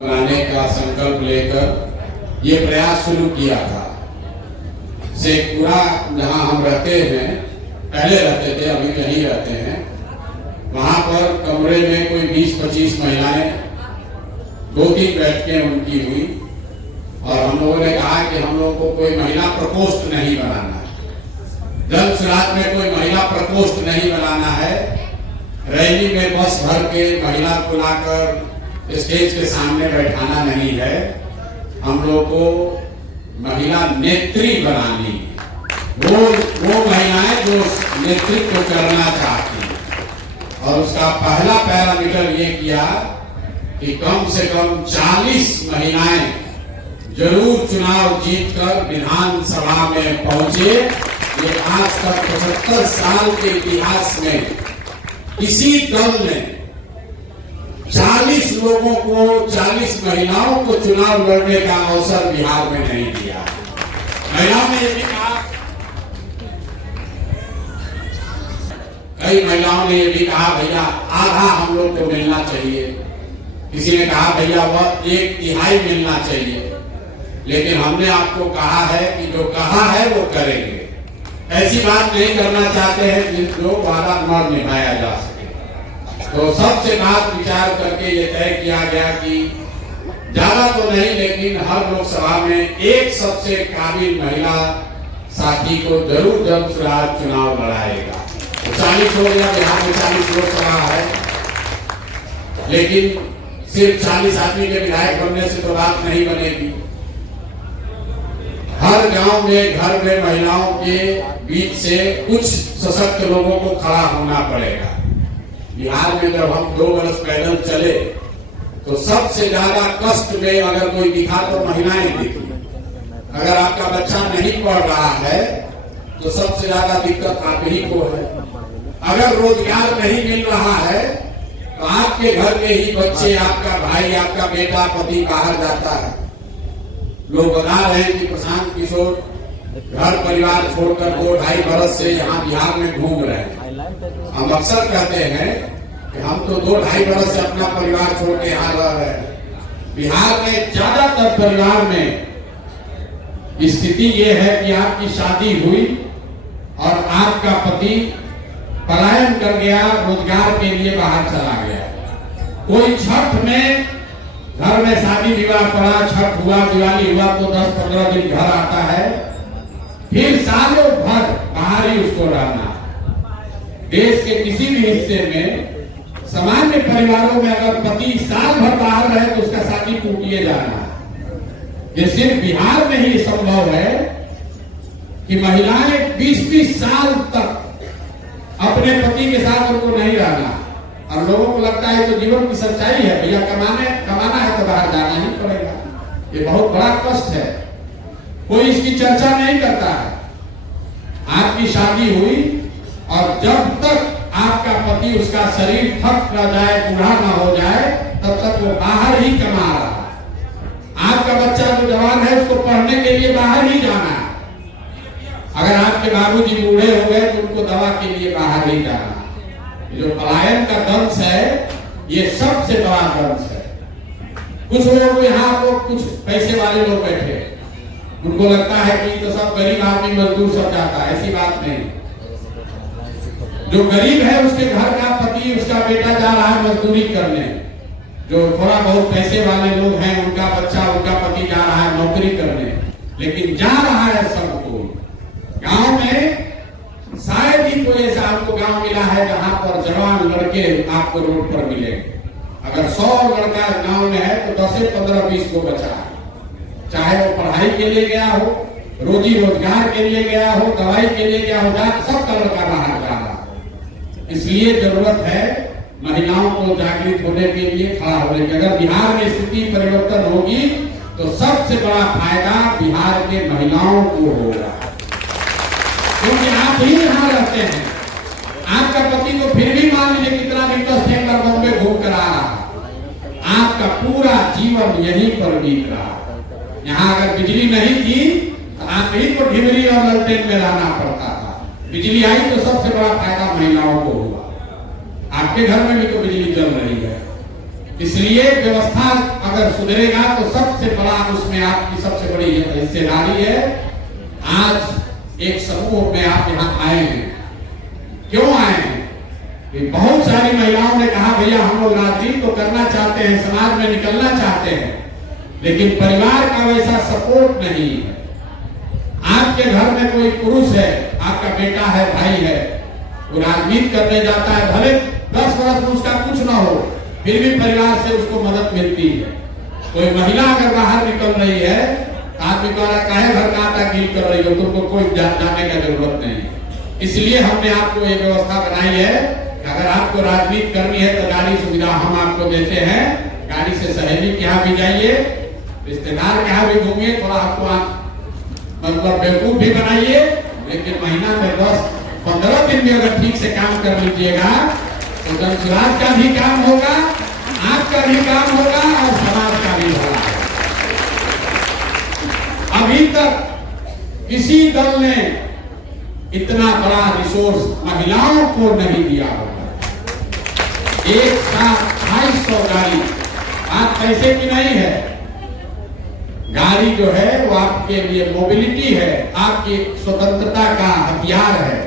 बनाने का संकल्प लेकर ये प्रयास शुरू किया था। शेखपुरा जहाँ हम रहते हैं, पहले रहते थे, अभी कहीं रहते हैं, वहाँ पर कमरे में कोई 20-25 महिलाएं, 2-3 बैठकें उनकी हुई और हम लोगों ने कहा कि हम लोगों को कोई महिला प्रकोष्ठ नहीं बनाना है, जन सुराज में कोई महिला प्रकोष्ठ नहीं बनाना है, रैली में बस भर के महिला को लाकर स्टेज के सामने बैठाना नहीं है, हम लोग को महिला नेत्री बनानी है। वो महिलाएं जो नेतृत्व करना चाहती हैं और उसका पहला पैरामीटर ये किया कि कम से कम 40 महिलाएं जरूर चुनाव जीतकर विधानसभा में पहुंचे। ये आज तक 75 साल के इतिहास में किसी दल ने 40 लोगों को, 40 महिलाओं को चुनाव लड़ने का अवसर बिहार में नहीं दिया। महिलाओं ने ये भी कहा, कई महिलाओं ने ये भी कहा भैया आधा हम लोग को मिलना चाहिए, किसी ने कहा भैया वह 1/3 मिलना चाहिए, लेकिन हमने आपको कहा है कि जो कहा है वो करेंगे। ऐसी बात नहीं करना चाहते हैं जो वादा न निभाया जा सके। तो सबसे बात विचार करके ये तय किया गया कि ज्यादा तो नहीं, लेकिन हर लोकसभा में एक सबसे काबिल महिला साथी को जरूर जन सुराज चुनाव लड़ाएगा। तो 40 हो गया, बिहार में 40 लोकसभा है, लेकिन सिर्फ 40 आदमी के विधायक बनने से तो बात नहीं बनेगी। हर गांव में, घर में महिलाओं के बीच से कुछ सशक्त लोगों को खड़ा होना पड़ेगा। बिहार में जब हम 2 वर्ष पैदल चले तो सबसे ज्यादा कष्ट में अगर कोई दिखा तो महिलाएं दिखी। अगर आपका बच्चा नहीं पढ़ रहा है तो सबसे ज्यादा दिक्कत आप ही को है। अगर रोजगार नहीं मिल रहा है तो आपके घर में ही बच्चे, आपका भाई, आपका बेटा, पति बाहर जाता है। लोग बता रहे हैं कि प्रशांत किशोर घर परिवार छोड़कर 2-2.5 बरस से यहाँ बिहार में घूम रहे हैं। हम अक्सर कहते हैं कि हम तो 2-2.5 बरस से अपना परिवार छोड़ के यहाँ रह रहे हैं। बिहार में ज्यादातर परिवार में स्थिति ये है कि आपकी शादी हुई और आपका पति पलायन कर गया, रोजगार के लिए बाहर चला गया। कोई छठ में घर में शादी विवाह पड़ा, छठ हुआ, दिवाली हुआ तो 10-15 दिन घर आता है, फिर सालों भर बाहर ही उसको रहना। देश के किसी भी हिस्से में सामान्य परिवारों में अगर पति साल भर बाहर रहे तो उसका शादी टूटिए जाना है। ये सिर्फ बिहार में ही संभव है कि महिलाएं 20-20 साल तक अपने पति के साथ उनको नहीं रहना, और लोगों को लगता है तो जीवन की सच्चाई है, भैया कमाना है तो बाहर जाना ही पड़ेगा। ये बहुत बड़ा कष्ट है, कोई इसकी चर्चा नहीं करता है। आपकी शादी हुई और जब तक आपका पति, उसका शरीर थक न जाए, बूढ़ा न हो जाए, तब तक वो बाहर ही कमा रहा है। आपका बच्चा जो जवान है उसको पढ़ने के लिए बाहर ही जाना है। अगर आपके बाबूजी बूढ़े हो गए तो उनको दवा के लिए बाहर ही जाना है। जो पलायन का दंश है ये सबसे बड़ा दंश है। कुछ लोग यहाँ को कुछ पैसे वाले लोग बैठे, उनको लगता है कि तो सब गरीब आदमी मजदूर सब जाता है। ऐसी बात नहीं। जो गरीब है उसके घर का पति, उसका बेटा जा रहा है मजदूरी करने। जो थोड़ा बहुत पैसे वाले लोग हैं उनका बच्चा, उनका पति जा रहा है नौकरी करने। लेकिन जा रहा है सबको। गांव में शायद ही कोई ऐसा आपको गांव मिला है जहां पर जवान लड़के आपको रोड पर मिलेंगे। अगर 100 लड़का गांव में है तो 10 से 15-20 को बचा है। चाहे वो पढ़ाई के लिए गया हो, रोजी रोजगार के लिए गया हो, दवाई के लिए गया हो, सबका लड़का बाहर जा रहा है। इसलिए जरूरत है महिलाओं को जागृत होने के लिए, खड़ा होने की। अगर बिहार में स्थिति परिवर्तन होगी तो सबसे बड़ा फायदा बिहार के महिलाओं को होगा, क्योंकि आप ही यहाँ रहते हैं। आपका पति तो फिर भी मान लीजिए कितना भी कष्ट है, बॉम्बे घूम कर आ रहा है, आपका पूरा जीवन यहीं पर बीत रहा है। यहाँ अगर बिजली नहीं थी तो आप ही को ढिमरी और ललटेन में रहना पड़ता था। बिजली आई तो सबसे बड़ा फायदा महिलाओं को हुआ। आपके घर में भी तो बिजली जल रही है, इसलिए व्यवस्था अगर सुधरेगा तो सबसे बड़ा उसमें आपकी सबसे बड़ी हिस्सेदारी है। आज एक समूह में आप यहाँ आए हैं, क्यों आए हैं? कि बहुत सारी महिलाओं ने कहा भैया हम लोग राजनीति तो करना चाहते हैं, समाज में निकलना चाहते हैं, लेकिन परिवार का वैसा सपोर्ट नहीं है। आपके घर में कोई पुरुष है, आपका बेटा है, भाई है, वो राजनीति करने जाता है, भले 10 वर्ष में उसका कुछ ना हो, फिर भी परिवार से उसको मदद मिलती है। कोई महिला अगर बाहर निकल रही है, आदमी द्वारा काहे घर का आटा गील कर रही हो, तुमको कोई जाने का जरूरत नहीं। इसलिए हमने आपको ये व्यवस्था बनाई है कि अगर आपको राजनीति करनी है तो गाड़ी सुविधा हम आपको देते हैं। गाड़ी से सहेली के यहाँ भी जाइए, रिश्तेदार के यहाँ भी घूमिए, थोड़ा आपको मतलब बेवकूफ भी बनाइए, लेकिन महीना में 10-15 दिन में अगर ठीक से काम कर लीजिएगा तो जनसुराज का भी काम होगा, आपका भी काम होगा और समाज का भी होगा। अभी तक किसी दल ने इतना बड़ा रिसोर्स महिलाओं को नहीं दिया होगा। एक साथ 250 गाड़ी, आप पैसे की नहीं है, गाड़ी जो है वो आपके लिए मोबिलिटी है, आपकी स्वतंत्रता का हथियार है।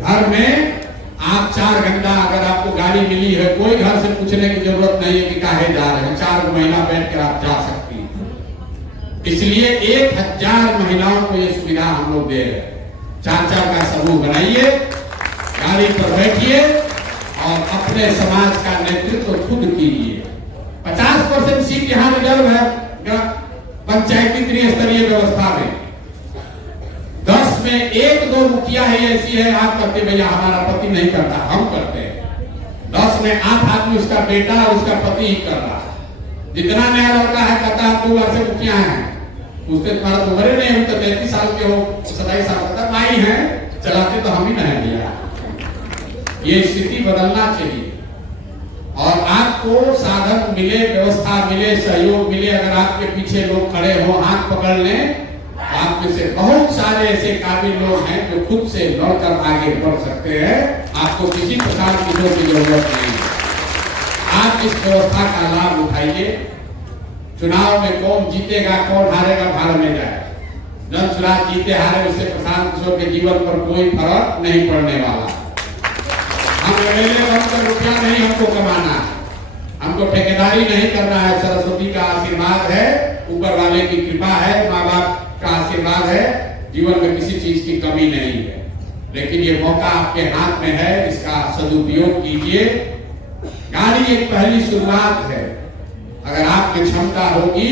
घर में आप 4 घंटा अगर आपको गाड़ी मिली है, कोई घर से पूछने की जरूरत नहीं है कि काहे जा रहे हैं, 4 महीना बैठ कर आप जा सकती हैं। इसलिए 1000 महिलाओं को ये सुविधा हम लोग दे रहे हैं। 4-4 का समूह बनाइए, गाड़ी पर बैठिए और अपने समाज का नेतृत्व खुद कीजिए। 50% सीट यहाँ रिजर्व है पंचायती त्रिस्तरीय व्यवस्था में। 10 में 1-2 मुखिया ही ऐसी है, आप करते भैया हमारा पति नहीं करता, हम करते हैं। 10 में 8 आदमी उसका बेटा और उसका पति ही कर रहा है। जितना नया लड़का है कहता है 2 बार से मुखिया है, उससे तुम्हारा तो उम्र नहीं, हम तो 33 साल के हो, 27 साल का माई है, चलाते तो हम ही नहीं दिया। ये स्थिति बदलना चाहिए और आपको साधन मिले, व्यवस्था मिले, सहयोग मिले। अगर आपके पीछे लोग खड़े हो, हाथ पकड़ लें, आप में से बहुत सारे ऐसे काबिल लोग हैं जो खुद से लड़कर आगे बढ़ सकते हैं। आपको किसी प्रकार की जरूरत नहीं है। आप इस व्यवस्था का लाभ उठाइए। चुनाव में कौन जीतेगा कौन हारेगा भाड़ में जाएगा। जनसुराज जीते हारे उससे प्रशांत किशोर के जीवन पर कोई फर्क नहीं पड़ने वाला। हम एमएलए बनकर रुपया नहीं हमको कमाना, हमको ठेकेदारी नहीं करना है। सरस्वती का आशीर्वाद है, ऊपर वाले की कृपा है, माँ बाप का आशीर्वाद है, जीवन में किसी चीज की कमी नहीं है। लेकिन ये मौका आपके हाथ में है, इसका सदुपयोग कीजिए। गाड़ी एक पहली शुरुआत है। अगर आपकी क्षमता होगी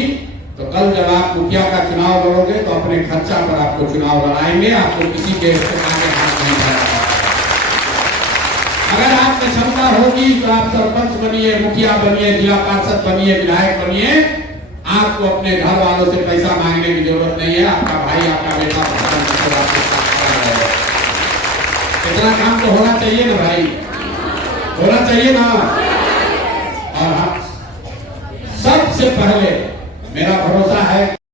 तो कल जब आप मुखिया का चुनाव लड़ोगे तो अपने खर्चा पर आपको चुनाव लड़ाएंगे, आपको किसी के इस्तेमाल के हाथ नहीं जाएगा। अगर आप में क्षमता होगी तो आप सरपंच बनिए, मुखिया बनिए, जिला पार्षद बनिए, विधायक बनिए। आपको अपने घर वालों से पैसा मांगने की जरूरत नहीं है। आपका भाई, आपका बेटा इतना काम तो होना चाहिए ना भाई, होना चाहिए ना।